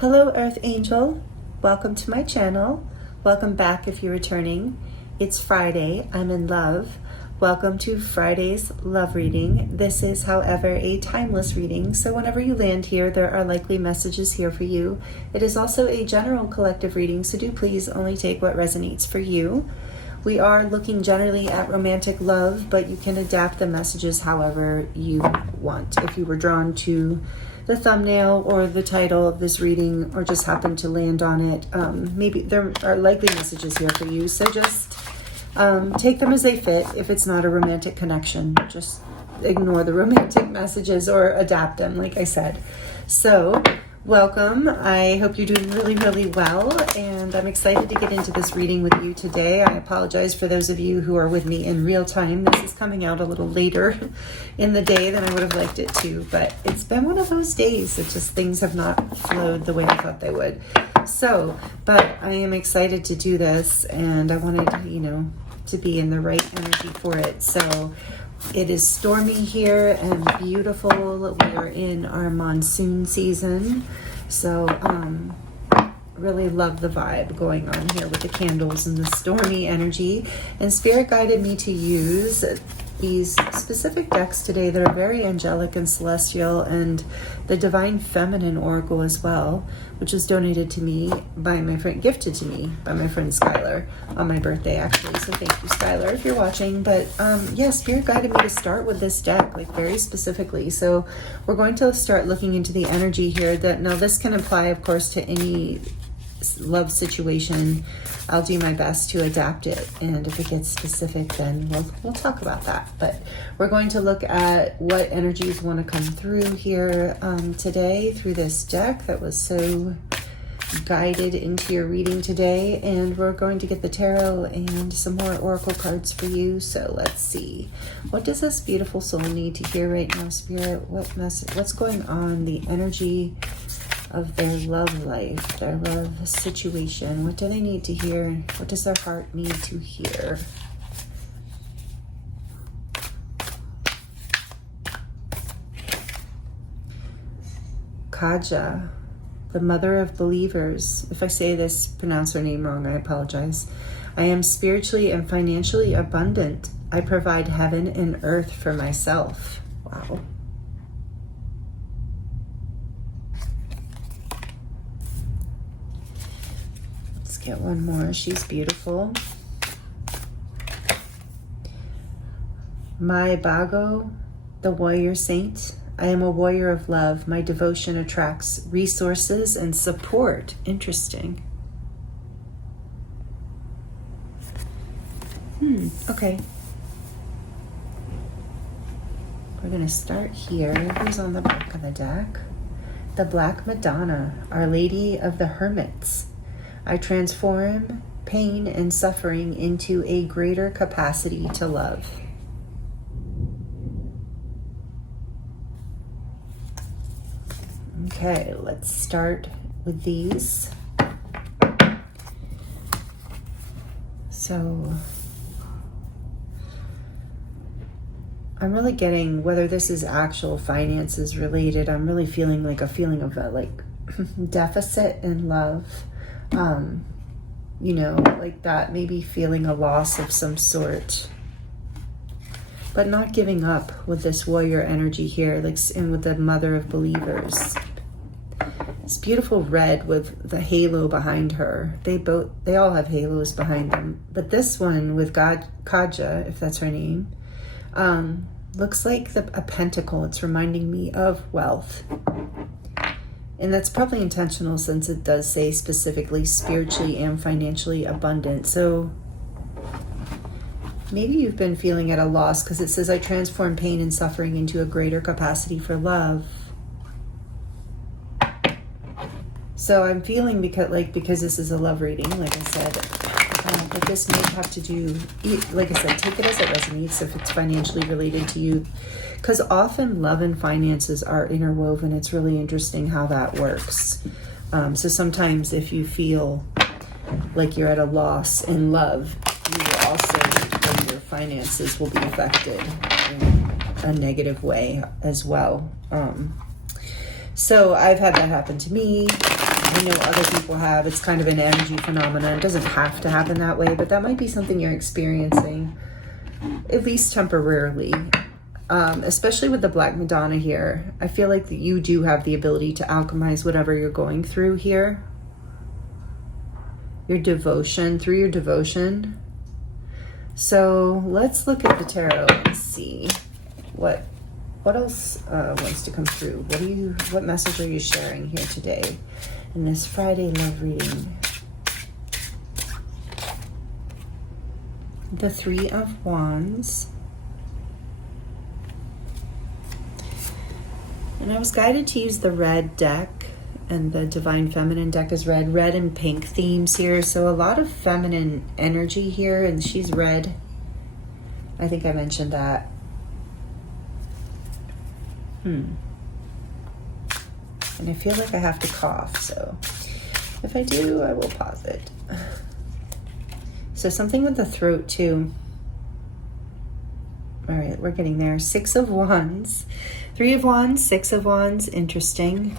Hello, Earth Angel. Welcome to my channel. Welcome back if you're returning. It's Friday. I'm in love. Welcome to Friday's love reading. This is, however, a timeless reading, so whenever you land here, there are likely messages here for you. It is also a general collective reading, so do please only take what resonates for you. We are looking generally at romantic love, but you can adapt the messages however you want. If you were drawn to the thumbnail or the title of this reading, or just happened to land on it, maybe there are likely messages here for you. So just take them as they fit. If it's not a romantic connection, just ignore the romantic messages or adapt them, like I said. So welcome. I hope you're doing really, really well, and I'm excited to get into this reading with you today. I apologize for those of you who are with me in real time. This is coming out a little later in the day than I would have liked it to, but it's been one of those days that just things have not flowed the way I thought they would. So, but I am excited to do this, and I wanted, to be in the right energy for it. So it is stormy here and beautiful. We are in our monsoon season. So really love the vibe going on here with the candles and the stormy energy. And Spirit guided me to use these specific decks today that are very angelic and celestial, and the Divine Feminine Oracle as well, which was donated to me by my friend, gifted to me by my friend Skylar on my birthday, actually. So thank you, Skylar, if you're watching. But yeah, Spirit guided me to start with this deck, like very specifically. So we're going to start looking into the energy here. Now this can apply, of course, to any love situation. I'll do my best to adapt it, and if it gets specific, then we'll talk about that. But we're going to look at what energies want to come through here today through this deck that was so guided into your reading today. And we're going to get the tarot and some more oracle cards for you. So let's see, what does this beautiful soul need to hear right now, Spirit? What message? What's going on? The energy of their love life, their love situation. What do they need to hear? What does their heart need to hear? Kaja, the mother of believers. If I say this, pronounce her name wrong, I apologize. I am spiritually and financially abundant. I provide heaven and earth for myself. Wow. Get one more. She's beautiful. My Bago, the warrior saint. I am a warrior of love. My devotion attracts resources and support. Interesting. Okay. We're going to start here. Who's on the back of the deck? The Black Madonna, Our Lady of the Hermits. I transform pain and suffering into a greater capacity to love. Okay, let's start with these. So I'm really getting, whether this is actual finances related, I'm really feeling like a feeling of a deficit in love. Like that, maybe feeling a loss of some sort, but not giving up with this warrior energy here, and with the mother of believers. It's beautiful red with the halo behind her. They all have halos behind them, but this one with Kaja, if that's her name, looks like a pentacle. It's reminding me of wealth. And that's probably intentional, since it does say specifically spiritually and financially abundant. So maybe you've been feeling at a loss, because it says I transform pain and suffering into a greater capacity for love. So I'm feeling, because this is a love reading, like I said, but this may have to do, like I said, take it as it resonates if it's financially related to you. Because often love and finances are interwoven. It's really interesting how that works. So sometimes if you feel like you're at a loss in love, you will also, your finances will be affected in a negative way as well. So I've had that happen to me. I know other people have. It's kind of an energy phenomenon. It doesn't have to happen that way, but that might be something you're experiencing, at least temporarily. Especially with the Black Madonna here. I feel like that you do have the ability to alchemize whatever you're going through here. Your devotion, through your devotion. So let's look at the tarot and see what else wants to come through. What message are you sharing here today in this Friday love reading? The Three of Wands. And I was guided to use the red deck, and the Divine Feminine deck is red and pink themes here. So a lot of feminine energy here, and she's red. I think I mentioned that. And I feel like I have to cough, so if I do, I will pause it. So something with the throat too. All right, we're getting there. Six of Wands, Three of Wands, Six of Wands. Interesting.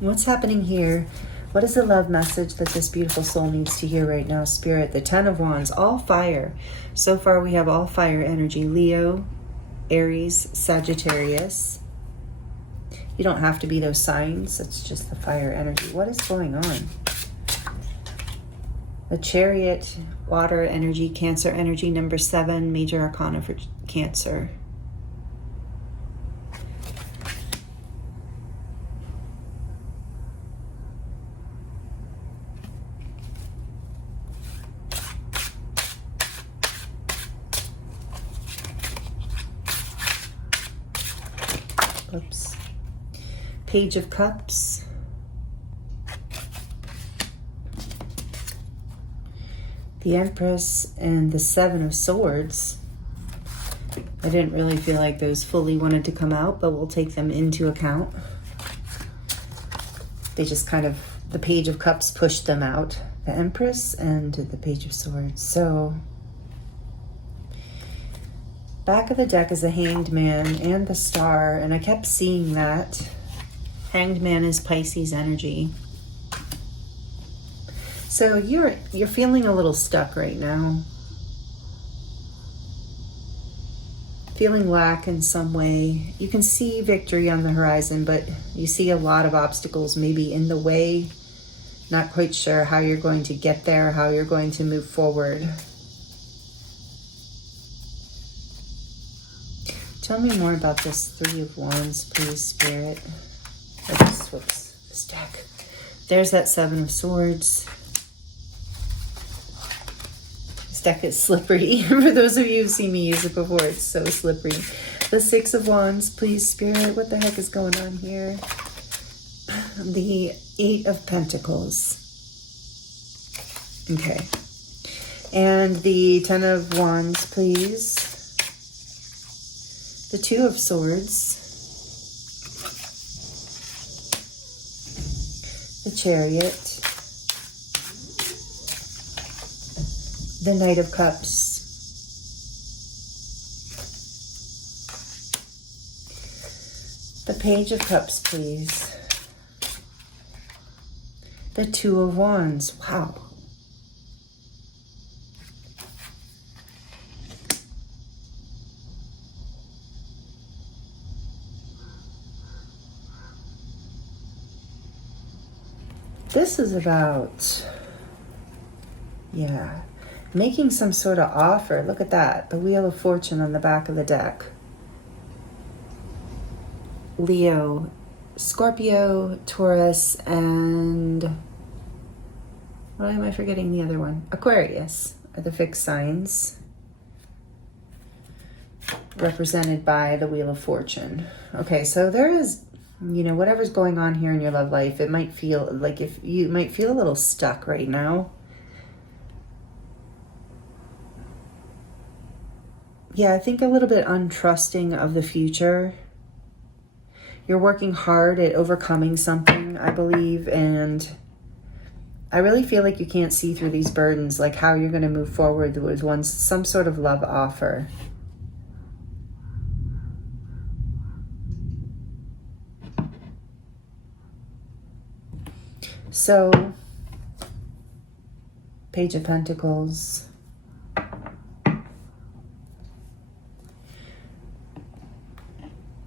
What's happening here? What is the love message that this beautiful soul needs to hear right now, Spirit? The Ten of Wands, all fire. So far we have all fire energy. Leo, Aries, Sagittarius. You don't have to be those signs. It's just the fire energy. What is going on? The Chariot, water energy, Cancer energy, number 7, major arcana for Cancer. Oops. Page of Cups. The Empress and the Seven of Swords. I didn't really feel like those fully wanted to come out, but we'll take them into account. They just kind of, the Page of Cups pushed them out. The Empress and the Page of Swords. So, back of the deck is the Hanged Man and the Star, and I kept seeing that. Hanged Man is Pisces energy. So you're feeling a little stuck right now. Feeling lack in some way. You can see victory on the horizon, but you see a lot of obstacles maybe in the way. Not quite sure how you're going to get there, how you're going to move forward. Tell me more about this Three of Wands, please, Spirit. Whoops, this deck. There's that Seven of Swords. This deck is slippery. For those of you who've seen me use it before, it's so slippery. The Six of Wands, please, Spirit. What the heck is going on here? The Eight of Pentacles. Okay. And the Ten of Wands, please. The Two of Swords. The Chariot. The Knight of Cups. The Page of Cups, please. The Two of Wands. Wow. This is about, yeah, making some sort of offer. Look at that. The Wheel of Fortune on the back of the deck. Leo, Scorpio, Taurus, and why am I forgetting the other one? Aquarius are the fixed signs represented by the Wheel of Fortune. Okay, so there is, you know, whatever's going on here in your love life, it might feel like you might feel a little stuck right now. Yeah, I think a little bit untrusting of the future. You're working hard at overcoming something, I believe, and I really feel like you can't see through these burdens, like how you're going to move forward with some sort of love offer. So, Page of Pentacles.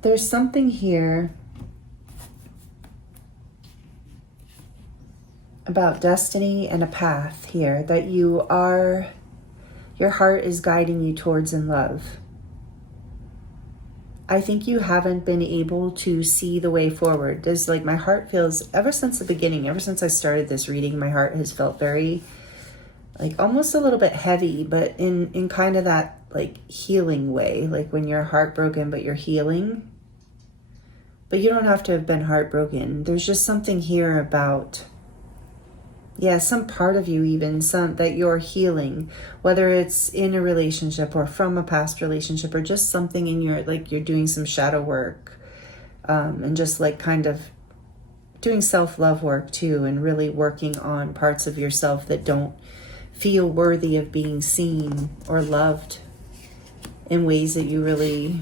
There's something here about destiny and a path here that your heart is guiding you towards in love. I think you haven't been able to see the way forward. There's like, my heart feels, ever since the beginning, ever since I started this reading, my heart has felt very, like, almost a little bit heavy, but in kind of that like healing way, like when you're heartbroken but you're healing. But you don't have to have been heartbroken. There's just something here about, yeah, some part of you, even some that you're healing, whether it's in a relationship or from a past relationship, or just something in your, like, you're doing some shadow work, and just like kind of doing self-love work too, and really working on parts of yourself that don't feel worthy of being seen or loved in ways that you really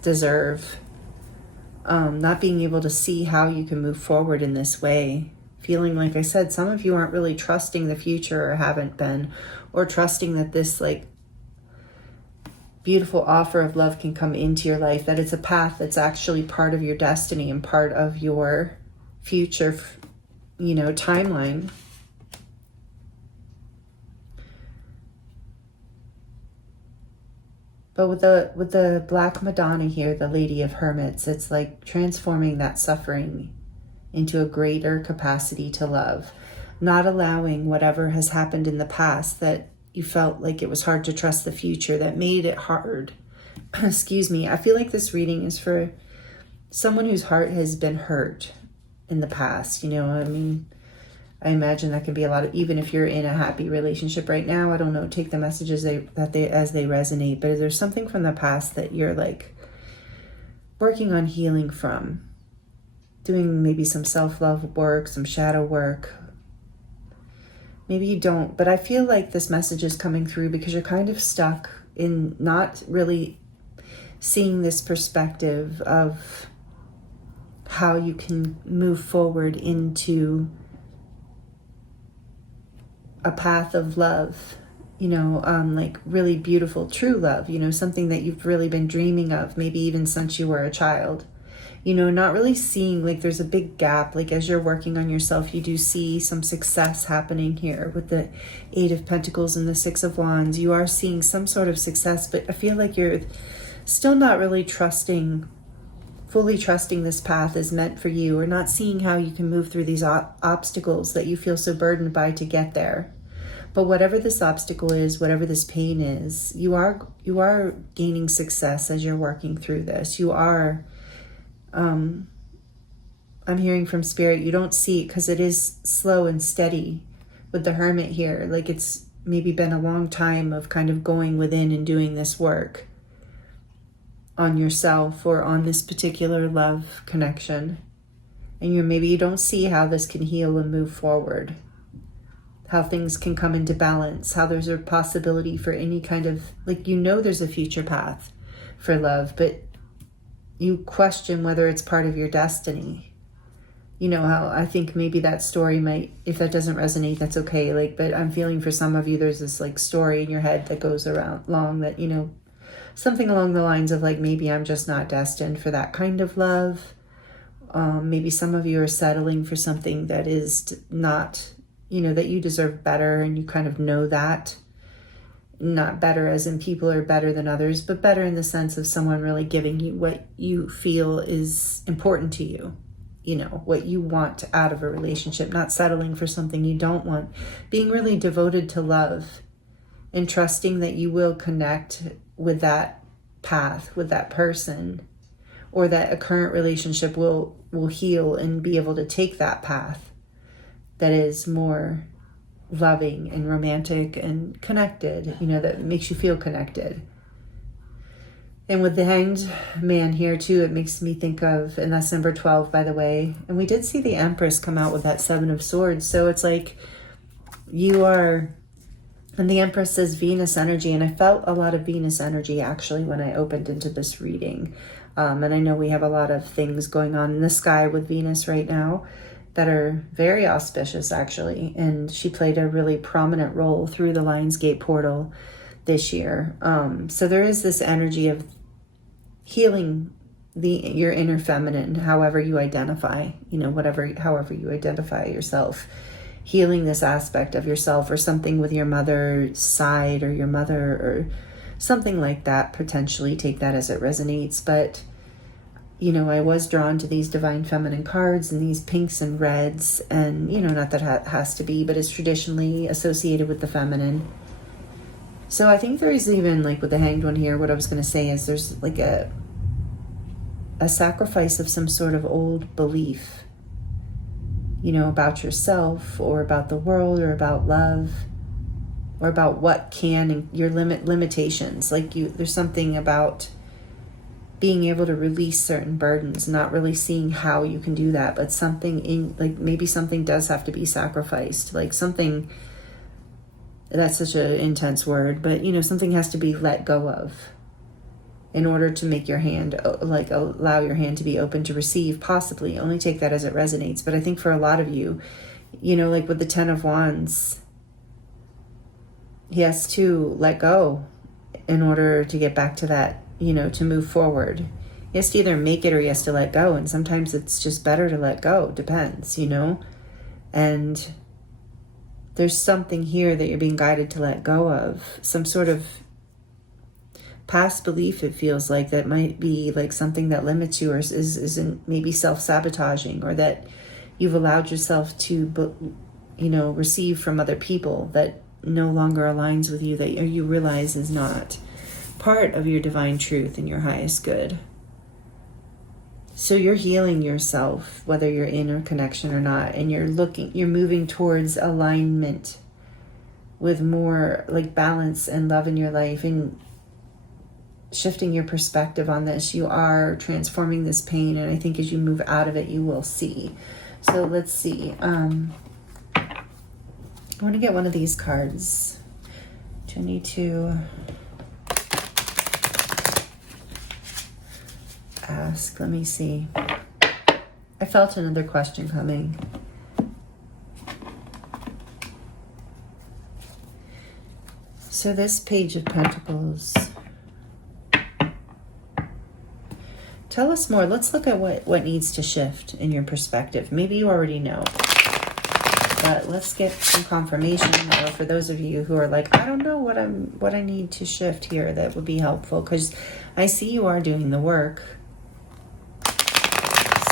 deserve. Not being able to see how you can move forward in this way. Feeling, like I said, some of you aren't really trusting the future, or haven't been, or trusting that this like beautiful offer of love can come into your life, that it's a path that's actually part of your destiny and part of your future, you know, timeline. But with the Black Madonna here, the Lady of Hermits, it's like transforming that suffering into a greater capacity to love. Not allowing whatever has happened in the past that you felt like it was hard to trust the future, that made it hard. Excuse me. I feel like this reading is for someone whose heart has been hurt in the past. You know, I mean, I imagine that can be a lot of, even if you're in a happy relationship right now, I don't know, take the messages as they resonate. But there's something from the past that you're like working on healing from, doing maybe some self-love work, some shadow work. Maybe you don't, but I feel like this message is coming through because you're kind of stuck in not really seeing this perspective of how you can move forward into a path of love, you know, like really beautiful, true love, you know, something that you've really been dreaming of, maybe even since you were a child, you know, not really seeing, like there's a big gap, like as you're working on yourself, you do see some success happening here with the Eight of Pentacles and the Six of Wands. You are seeing some sort of success, but I feel like you're still not really fully trusting this path is meant for you, or not seeing how you can move through these obstacles that you feel so burdened by to get there. But whatever this obstacle is, whatever this pain is, you are gaining success as you're working through this. You are, I'm hearing from Spirit, you don't see it because it is slow and steady with the Hermit here. Like it's maybe been a long time of kind of going within and doing this work on yourself or on this particular love connection. And maybe you don't see how this can heal and move forward, how things can come into balance, how there's a possibility for any kind of, like, you know, there's a future path for love, but you question whether it's part of your destiny. You know how I think maybe that story might, if that doesn't resonate, that's okay. Like, but I'm feeling for some of you, there's this like story in your head that goes around long that, you know, something along the lines of like, maybe I'm just not destined for that kind of love. Maybe some of you are settling for something that is not, you know, that you deserve better, and you kind of know that. Not better as in people are better than others, but better in the sense of someone really giving you what you feel is important to you. You know, what you want out of a relationship, not settling for something you don't want. Being really devoted to love and trusting that you will connect with that path, with that person, or that a current relationship will heal and be able to take that path that is more loving and romantic and connected, you know, that makes you feel connected. And with the Hanged Man here too, it makes me think of, and that's number 12, by the way, and we did see the Empress come out with that Seven of Swords. So it's like you are, and the Empress says Venus energy, and I felt a lot of Venus energy actually when I opened into this reading. And I know we have a lot of things going on in the sky with Venus right now. that are very auspicious, actually. And she played a really prominent role through the Lionsgate portal this year. So there is this energy of healing your inner feminine, however you identify, however you identify yourself, healing this aspect of yourself, or something with your mother's side, or your mother, or something like that. Potentially take that as it resonates. But I was drawn to these divine feminine cards and these pinks and reds, and not that it has to be, but it's traditionally associated with the feminine. So I think there's even, like with the Hanged One here, what I was going to say is there's like a sacrifice of some sort of old belief, about yourself, or about the world, or about love, or about what can, and your limitations. There's something about being able to release certain burdens, not really seeing how you can do that, but maybe something does have to be sacrificed, like something. That's such an intense word, but something has to be let go of in order to make your hand, allow your hand to be open to receive, possibly. Only take that as it resonates. But I think for a lot of you, like with the Ten of Wands, he has to let go in order to get back to that, to move forward. He has to either make it or he has to let go. And sometimes it's just better to let go. Depends, And there's something here that you're being guided to let go of. Some sort of past belief, it feels like, that might be like something that limits you, or isn't maybe self-sabotaging, or that you've allowed yourself to, receive from other people that no longer aligns with you, that you realize is not part of your divine truth and your highest good. So you're healing yourself, whether you're in a connection or not, and you're moving towards alignment with more like balance and love in your life, and shifting your perspective on this. You are transforming this pain, and I think as you move out of it, you will see. So let's see. I want to get one of these cards. Do I need to ask? Let me see. I felt another question coming. So this Page of Pentacles. Tell us more. Let's look at what needs to shift in your perspective. Maybe you already know, but let's get some confirmation. Or for those of you who are like, I don't know what I need to shift here, that would be helpful, because I see you are doing the work.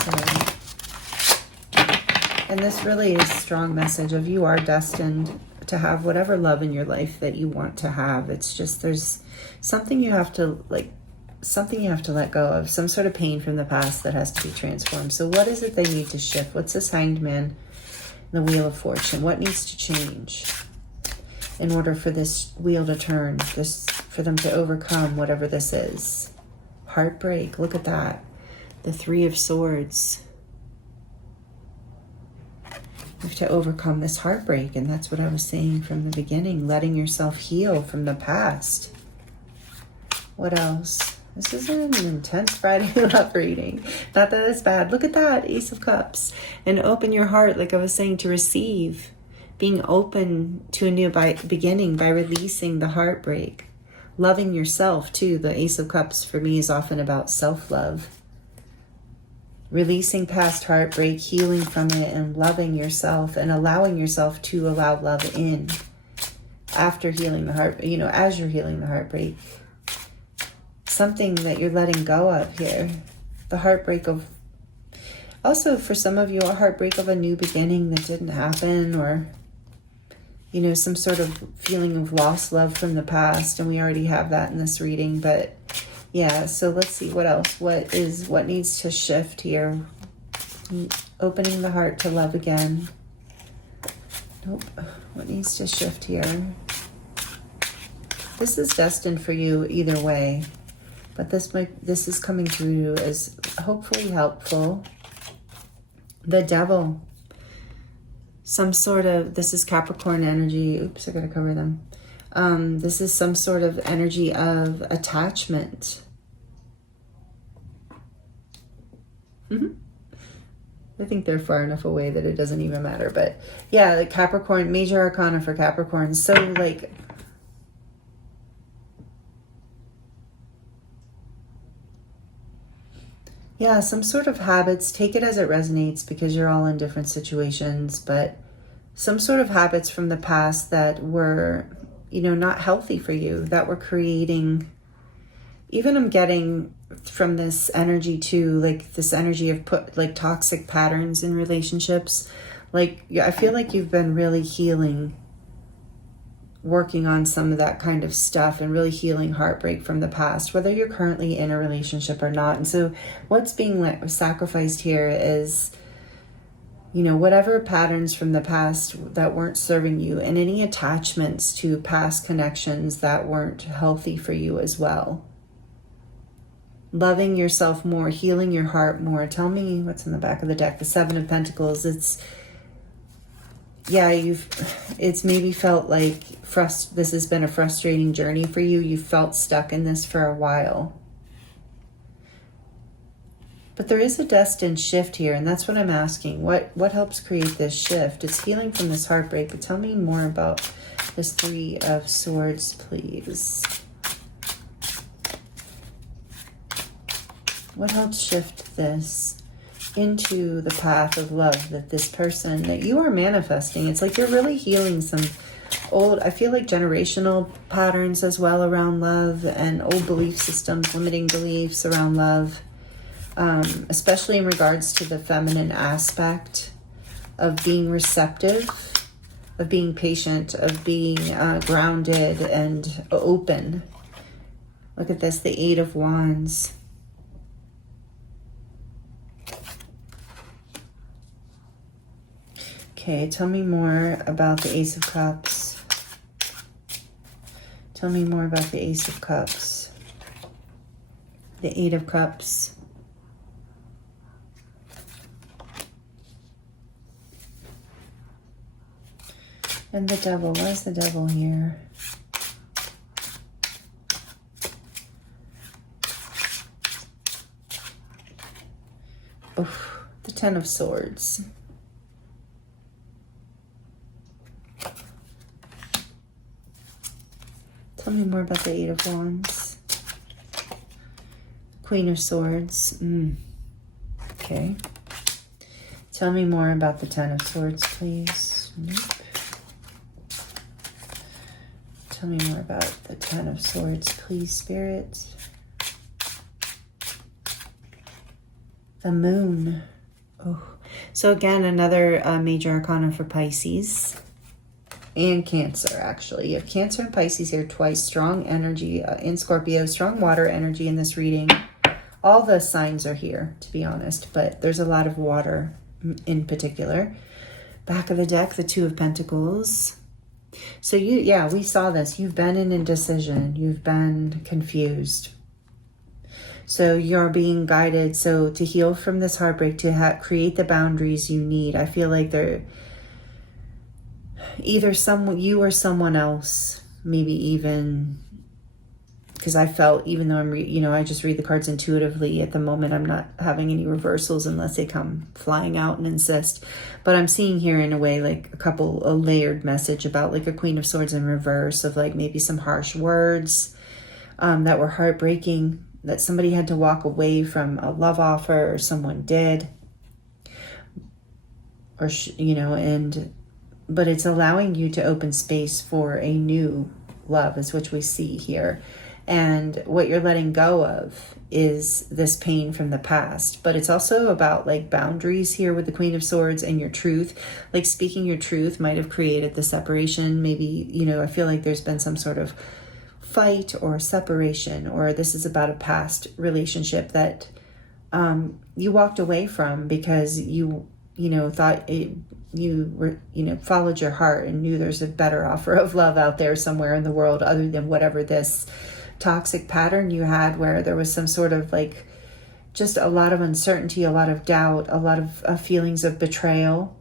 So, and this really is a strong message of you are destined to have whatever love in your life that you want to have. It's just there's something you have to let go of, some sort of pain from the past that has to be transformed. So what is it they need to shift? What's this Hanged Man, the Wheel of Fortune? What needs to change in order for this wheel to turn, for them to overcome whatever this is? Heartbreak, look at that. The Three of Swords. You have to overcome this heartbreak, and that's what I was saying from the beginning, letting yourself heal from the past. What else? This is an intense Friday love reading. Not that it's bad. Look at that, Ace of Cups. And open your heart, like I was saying, to receive. Being open to a new beginning by releasing the heartbreak. Loving yourself, too. The Ace of Cups, for me, is often about self-love. Releasing past heartbreak, healing from it, and loving yourself, and allowing yourself to allow love in. After healing the heart, as you're healing the heartbreak. Something that you're letting go of here. The heartbreak of, also for some of you, a heartbreak of a new beginning that didn't happen, or, some sort of feeling of lost love from the past. And we already have that in this reading, but yeah, so let's see what else. What needs to shift here? Opening the heart to love again. Nope. What needs to shift here? This is destined for you either way. But this is coming through as hopefully helpful. The Devil. This is Capricorn energy. Oops, I gotta cover them. This is some sort of energy of attachment. The I think they're far enough away that it doesn't even matter. But yeah, the Capricorn, major arcana for Capricorn. So like, yeah, some sort of habits, take it as it resonates because you're all in different situations, but some sort of habits from the past that were, not healthy for you, that were creating, even I'm getting from this energy too, like this energy of toxic patterns in relationships. Like, I feel like you've been really healing, working on some of that kind of stuff and really healing heartbreak from the past, whether you're currently in a relationship or not. And so what's being sacrificed here is, whatever patterns from the past that weren't serving you, and any attachments to past connections that weren't healthy for you as well. Loving yourself more, healing your heart more. Tell me what's in the back of the deck. The Seven of Pentacles. It's maybe felt like this has been a frustrating journey for you. You felt stuck in this for a while. But there is a destined shift here, and that's what I'm asking. What helps create this shift? It's healing from this heartbreak, but tell me more about this Three of Swords, please. What helps shift this into the path of love that this person that you are manifesting? It's like you're really healing some old, I feel like generational patterns as well around love, and old belief systems, limiting beliefs around love. Especially in regards to the feminine aspect of being receptive, of being patient, of being grounded and open. Look at this, the Eight of Wands. Okay, tell me more about the Ace of Cups. Tell me more about the Ace of Cups. The Eight of Cups. And the Devil. Why is the Devil here? Oof, the Ten of Swords. Tell me more about the Eight of Wands. Queen of Swords. Okay. Tell me more about the Ten of Swords, please. Nope. Tell me more about the Ten of Swords, please, Spirit. The Moon. Oh, so again, another major arcana for Pisces and Cancer, actually. You have Cancer and Pisces here twice. Strong energy in Scorpio, strong water energy in this reading. All the signs are here, to be honest, but there's a lot of water in particular. Back of the deck, the Two of Pentacles. So we saw this. You've been in indecision. You've been confused. So you're being guided. So to heal from this heartbreak, to create the boundaries you need. I feel like they're either you or someone else, maybe even, because I felt, even though I just read the cards intuitively at the moment, I'm not having any reversals unless they come flying out and insist. But I'm seeing here in a way like a layered message about like a Queen of Swords in reverse, of like maybe some harsh words that were heartbreaking, that somebody had to walk away from a love offer, or someone did, or but it's allowing you to open space for a new love, is what we see here. And what you're letting go of is this pain from the past. But it's also about like boundaries here with the Queen of Swords and your truth. Like speaking your truth might have created the separation. Maybe, I feel like there's been some sort of fight or separation, or this is about a past relationship that you walked away from because you thought you were, followed your heart and knew there's a better offer of love out there somewhere in the world other than whatever this toxic pattern you had, where there was some sort of like just a lot of uncertainty, a lot of doubt, a lot of feelings of betrayal.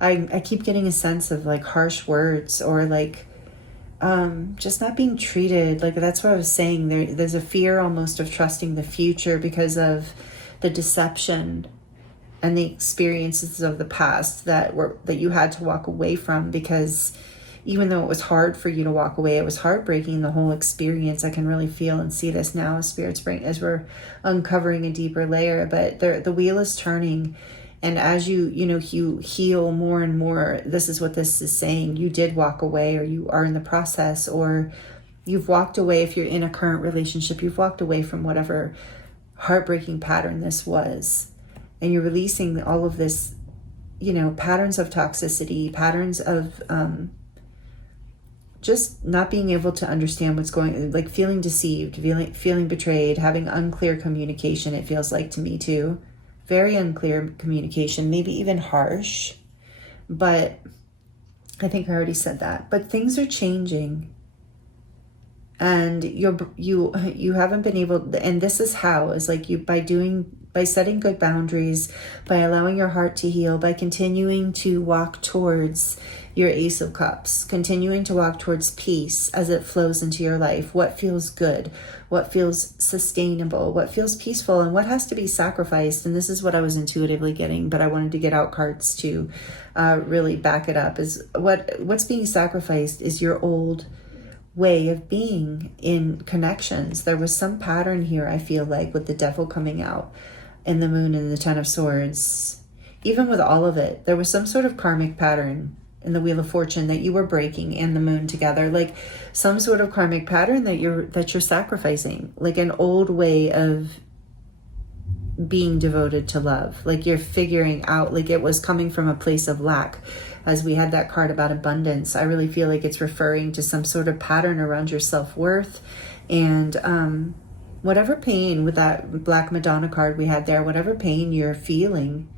I keep getting a sense of like harsh words, or like just not being treated like, that's what I was saying. There's a fear almost of trusting the future because of the deception and the experiences of the past that you had to walk away from, because even though it was hard for you to walk away, it was heartbreaking, the whole experience. I can really feel and see this now as Spirit's bring, as we're uncovering a deeper layer. But the wheel is turning, and as you heal more and more, this is what this is saying. You did walk away, or you are in the process, or you've walked away. If you're in a current relationship, you've walked away from whatever heartbreaking pattern this was, and you're releasing all of this, patterns of toxicity, patterns of just not being able to understand what's going on, like feeling deceived, feeling betrayed, having unclear communication. It feels like to me too, very unclear communication, maybe even harsh. But I think I already said that. But things are changing, and you haven't been able. And this is how, is like by setting good boundaries, by allowing your heart to heal, by continuing to walk towards your Ace of Cups, continuing to walk towards peace as it flows into your life. What feels good, what feels sustainable, what feels peaceful, and what has to be sacrificed. And this is what I was intuitively getting, but I wanted to get out cards to really back it up. Is what's being sacrificed is your old way of being in connections. There was some pattern here, I feel like, with the Devil coming out and the Moon and the Ten of Swords. Even with all of it, there was some sort of karmic pattern in the Wheel of Fortune that you were breaking, and the Moon together, like some sort of karmic pattern that you're sacrificing, like an old way of being devoted to love. Like you're figuring out, like it was coming from a place of lack. As we had that card about abundance, I really feel like it's referring to some sort of pattern around your self-worth, and whatever pain, with that Black Madonna card we had there, whatever pain you're feeling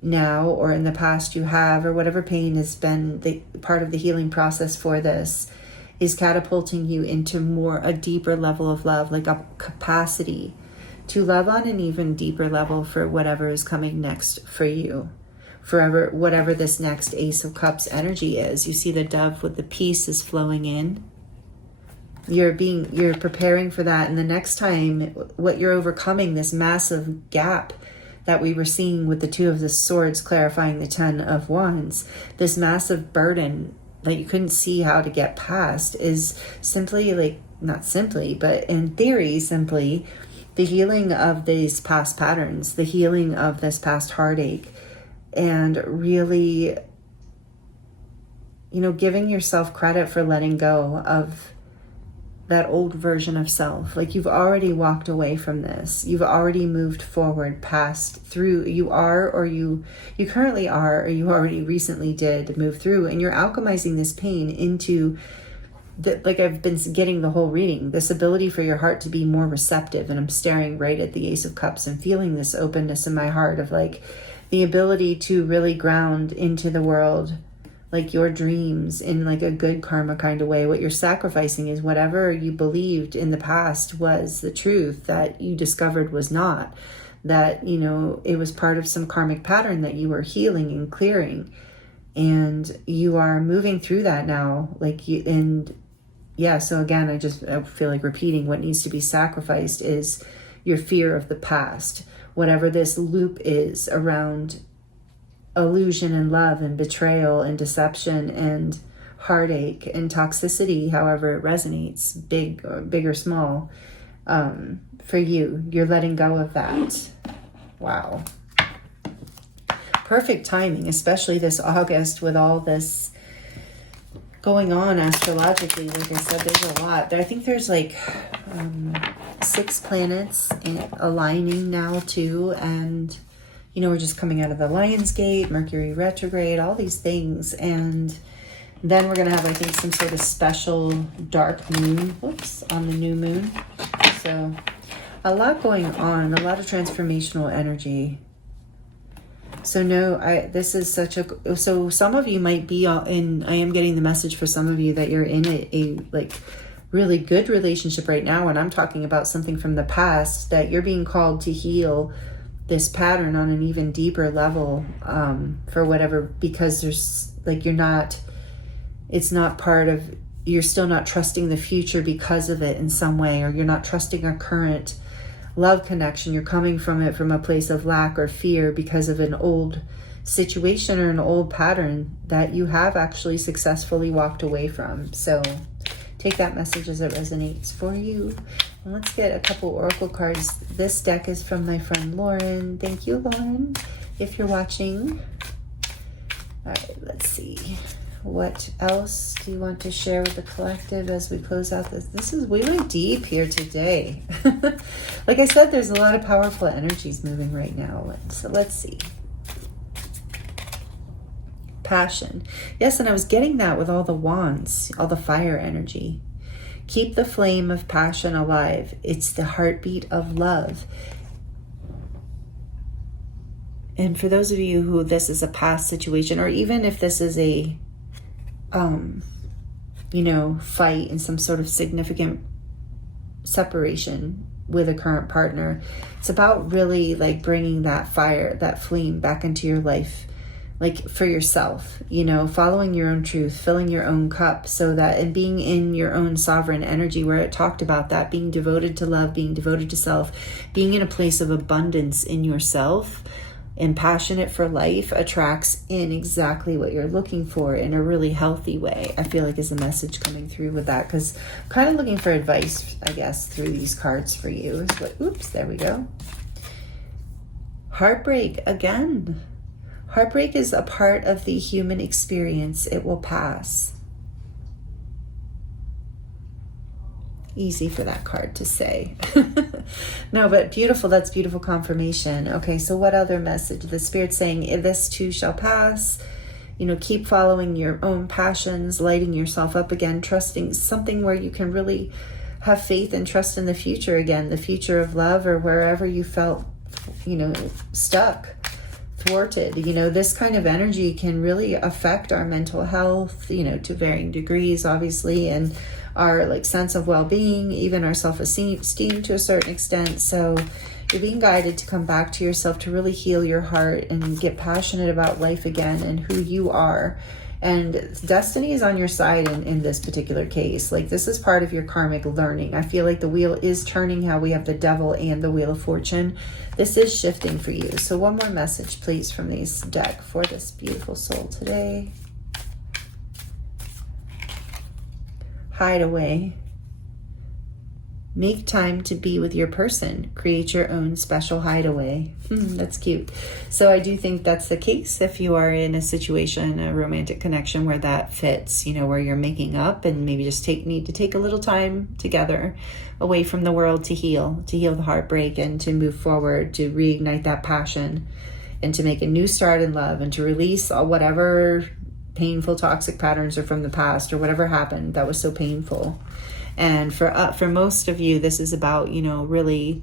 now or in the past you have, or whatever pain has been the part of the healing process for this, is catapulting you into a deeper level of love, like a capacity to love on an even deeper level for whatever is coming next for you. Forever, whatever this next Ace of Cups energy is. You see the dove with the peace is flowing in. You're preparing for that. And the next time, what you're overcoming, this massive gap that we were seeing with the Two of the Swords clarifying the Ten of Wands, this massive burden that you couldn't see how to get past, is simply, like, not simply, but in theory, simply the healing of these past patterns, the healing of this past heartache, and really, giving yourself credit for letting go of that old version of self. Like you've already walked away from this. You've already moved forward past through. You currently are, or you already recently did move through, and you're alchemizing this pain into like I've been getting the whole reading, this ability for your heart to be more receptive. And I'm staring right at the Ace of Cups and feeling this openness in my heart of like the ability to really ground into the world, like your dreams, in like a good karma kind of way. What you're sacrificing is whatever you believed in the past was the truth that you discovered was not, that, it was part of some karmic pattern that you were healing and clearing. And you are moving through that now. So again, I feel like repeating, what needs to be sacrificed is your fear of the past. Whatever this loop is around illusion and love and betrayal and deception and heartache and toxicity, however it resonates, big or small, for you're letting go of that. Wow. Perfect timing, especially this August with all this going on astrologically. Like I said, there's a lot. I think there's like 6 planets aligning now too, and we're just coming out of the Lion's Gate, Mercury retrograde, all these things. And then we're going to have, I think, some sort of special dark moon, on the new moon. So a lot going on, a lot of transformational energy. So this is so some of you might be in, I am getting the message for some of you that you're in a like really good relationship right now. And I'm talking about something from the past that you're being called to heal this pattern on an even deeper level, for whatever, because there's like, you're still not trusting the future because of it in some way, or you're not trusting a current love connection. You're coming from it from a place of lack or fear because of an old situation or an old pattern that you have actually successfully walked away from. So take that message as it resonates for you. And let's get a couple oracle cards. This deck is from my friend Lauren. Thank you, Lauren, if you're watching. All right, let's see. What else do you want to share with the collective as we close out this? We went deep here today. Like I said, there's a lot of powerful energies moving right now. So let's see. Passion. Yes, and I was getting that with all the wands, all the fire energy. Keep the flame of passion alive. It's the heartbeat of love. And for those of you who this is a past situation, or even if this is a fight in some sort of significant separation with a current partner, it's about really like bringing that fire, that flame back into your life, like for yourself, following your own truth, filling your own cup, so that, and being in your own sovereign energy, where it talked about that, being devoted to love, being devoted to self, being in a place of abundance in yourself and passionate for life attracts in exactly what you're looking for in a really healthy way. I feel like is a message coming through with that, because I'm kind of looking for advice, I guess, through these cards for you. Oops, there we go. Heartbreak again. Heartbreak is a part of the human experience. It will pass. Easy for that card to say. No, but beautiful. That's beautiful confirmation. Okay, so what other message? The Spirit's saying, this too shall pass. Keep following your own passions, lighting yourself up again, trusting something where you can really have faith and trust in the future again, the future of love, or wherever you felt, stuck, thwarted. This kind of energy can really affect our mental health, to varying degrees, obviously, and our sense of well-being, even our self-esteem to a certain extent. So you're being guided to come back to yourself, to really heal your heart and get passionate about life again and who you are. And destiny is on your side in this particular case. This is part of your karmic learning. I feel like the wheel is turning, how we have the Devil and the Wheel of Fortune. This is shifting for you. So one more message, please, from this deck for this beautiful soul today. Hideaway. Make time to be with your person. Create your own special hideaway. That's cute. So I do think that's the case if you are in a situation, a romantic connection where that fits, where you're making up and maybe just need to take a little time together away from the world to heal the heartbreak and to move forward, to reignite that passion and to make a new start in love and to release whatever painful toxic patterns are from the past or whatever happened that was so painful. And for most of you, this is about, really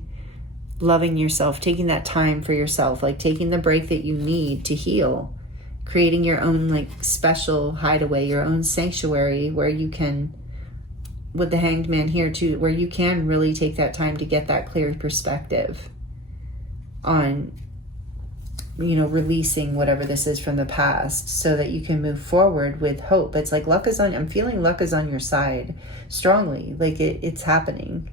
loving yourself, taking that time for yourself, taking the break that you need to heal, creating your own special hideaway, your own sanctuary where you can, with the Hanged Man here too, where you can really take that time to get that clear perspective on releasing whatever this is from the past so that you can move forward with hope. It's I'm feeling luck is on your side strongly. It's happening.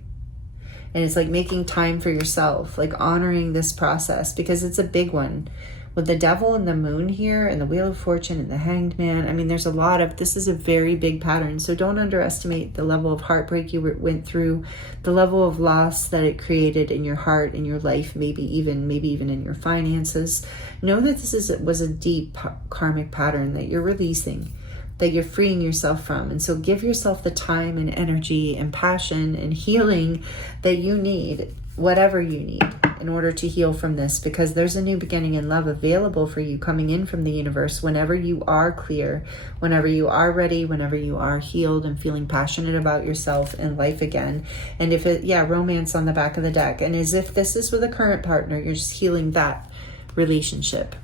And it's making time for yourself, honoring this process, because it's a big one. With the Devil and the Moon here and the Wheel of Fortune and the Hanged Man, there's this is a very big pattern. So don't underestimate the level of heartbreak you went through, the level of loss that it created in your heart, in your life, maybe even in your finances. Know that this was a deep karmic pattern that you're releasing, that you're freeing yourself from. And so give yourself the time and energy and passion and healing that you need, whatever you need, in order to heal from this, because there's a new beginning in love available for you coming in from the universe whenever you are clear, whenever you are ready, whenever you are healed and feeling passionate about yourself and life again. And if romance on the back of the deck. And as if this is with a current partner, you're just healing that relationship.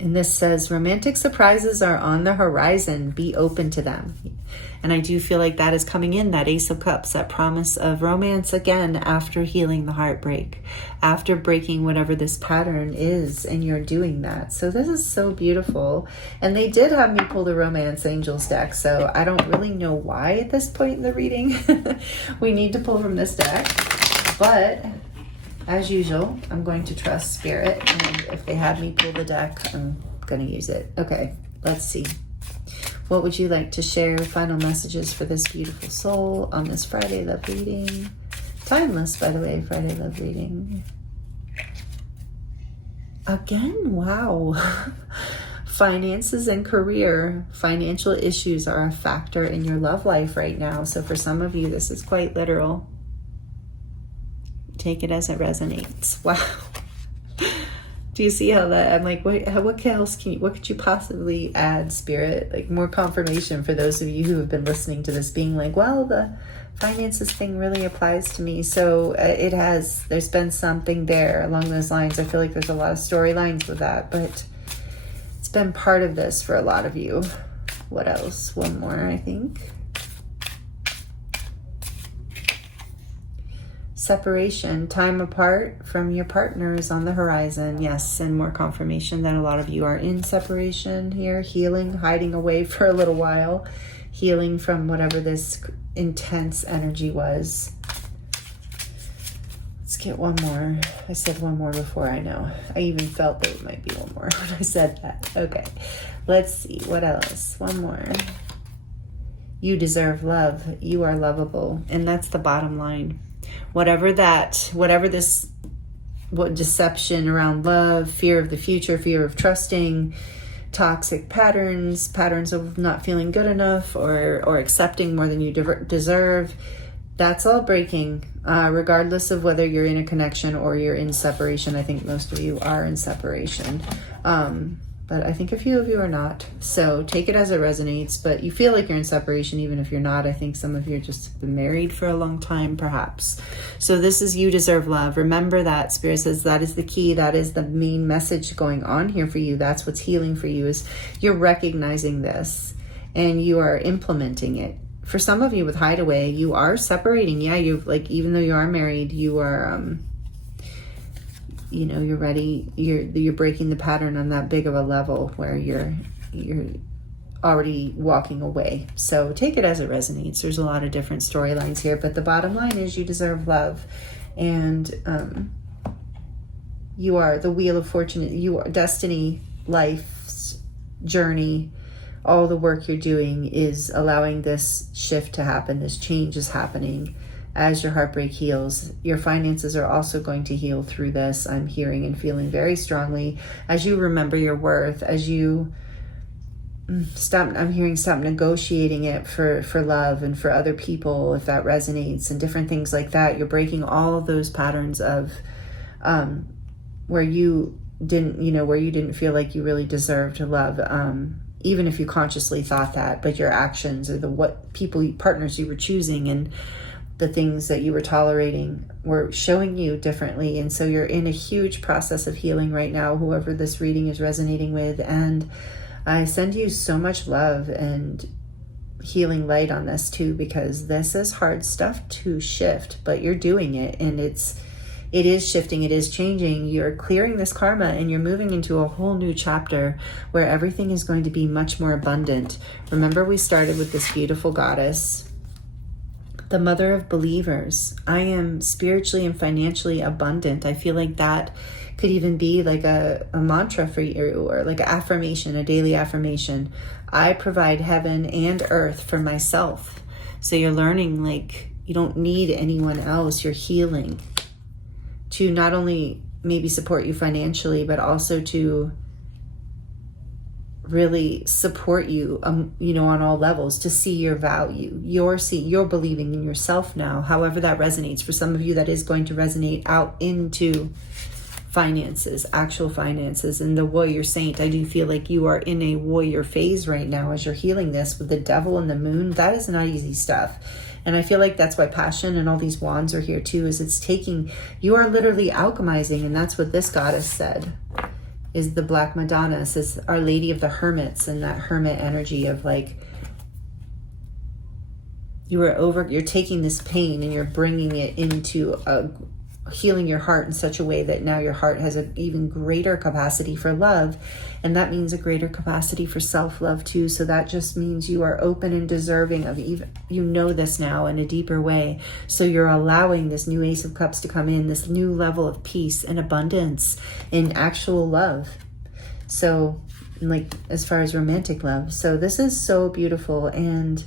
And this says, romantic surprises are on the horizon. Be open to them. And I do feel like that is coming in, that Ace of Cups, that promise of romance again after healing the heartbreak, after breaking whatever this pattern is, and you're doing that. So this is so beautiful. And they did have me pull the Romance Angels deck, so I don't really know why at this point in the reading we need to pull from this deck. But as usual, I'm going to trust Spirit, and if they have me pull the deck, I'm going to use it. Okay, let's see. What would you like to share? Final messages for this beautiful soul on this Friday Love reading. Timeless, by the way, Friday Love reading. Again, wow. Finances and career. Financial issues are a factor in your love life right now. So for some of you, this is quite literal. Take it as it resonates. Wow. Do you see how that, I'm like, what else what could you possibly add, Spirit? Like more confirmation for those of you who have been listening to this, being like, well, the finances thing really applies to me. So it has, there's been something there along those lines. I feel like there's a lot of storylines with that, but it's been part of this for a lot of you. What else? One more, I think. Separation, time apart from your partner is on the horizon. Yes, and more confirmation that a lot of you are in separation here, healing, hiding away for a little while, healing from whatever this intense energy was. Let's get one more. I said one more before, I know. I even felt that it might be one more when I said that. Okay, let's see. What else? One more. You deserve love. You are lovable. And that's the bottom line. Whatever this, what deception around love, fear of the future, fear of trusting, toxic patterns of not feeling good enough or accepting more than you deserve, that's all breaking, regardless of whether you're in a connection or you're in separation. I think most of you are in separation. But I think a few of you are not. So take it as it resonates, but you feel like you're in separation even if you're not. I think some of you just been married for a long time, perhaps. So this is you deserve love. Remember that. Spirit says that is the key. That is the main message going on here for you. That's what's healing for you, is you're recognizing this and you are implementing it. For some of you with Hideaway, you are separating. Yeah, you like, even though you are married, you are you're ready, you're breaking the pattern on that big of a level where you're already walking away. So take it as it resonates. There's a lot of different storylines here, but the bottom line is you deserve love. And you are the wheel of fortune. You are destiny, life's journey. All the work you're doing is allowing this shift to happen. This change is happening. As your heartbreak heals, your finances are also going to heal through this. I'm hearing and feeling very strongly as you remember your worth, as you stop negotiating it for love and for other people, if that resonates, and different things like that. You're breaking all of those patterns of where you didn't feel like you really deserved love, even if you consciously thought that, but your actions or partners you were choosing and the things that you were tolerating were showing you differently. And so you're in a huge process of healing right now, whoever this reading is resonating with. And I send you so much love and healing light on this too, because this is hard stuff to shift, but you're doing it, and it is shifting, it is changing. You're clearing this karma and you're moving into a whole new chapter where everything is going to be much more abundant. Remember, we started with this beautiful goddess, the mother of believers. I am spiritually and financially abundant. I feel like that could even be like a mantra for you, or like an affirmation, a daily affirmation. I provide heaven and earth for myself. So you're learning, like, you don't need anyone else. You're healing to not only maybe support you financially, but also to really support you, on all levels, to see your value. You're believing in yourself now, however that resonates. For some of you, that is going to resonate out into finances, actual finances. And the warrior saint, I do feel like you are in a warrior phase right now as you're healing this with the devil and the moon. That is not easy stuff. And I feel like that's why passion and all these wands are here too, is you are literally alchemizing. And that's what this goddess said, is the Black Madonna, says Our Lady of the Hermits, and that hermit energy of like, you're taking this pain and you're bringing it into healing your heart in such a way that now your heart has an even greater capacity for love. And that means a greater capacity for self-love too. So that just means you are open and deserving of even, you know this now in a deeper way. So you're allowing this new Ace of Cups to come in, this new level of peace and abundance in actual love. So like as far as romantic love. So this is so beautiful. And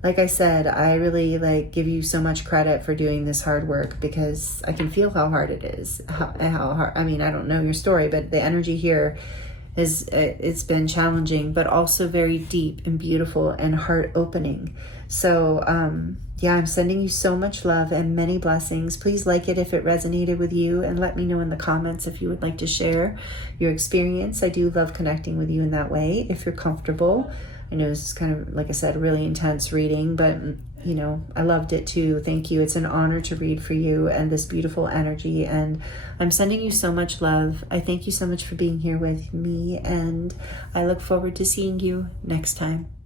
like I said, I really give you so much credit for doing this hard work, because I can feel how hard it is. How hard, I mean, I don't know your story, but the energy here is, it's been challenging, but also very deep and beautiful and heart opening. So, yeah, I'm sending you so much love and many blessings. Please like it if it resonated with you, and let me know in the comments if you would like to share your experience. I do love connecting with you in that way, if you're comfortable. I know it's kind of, like I said, a really intense reading, but you know, I loved it too. Thank you. It's an honor to read for you and this beautiful energy. And I'm sending you so much love. I thank you so much for being here with me, and I look forward to seeing you next time.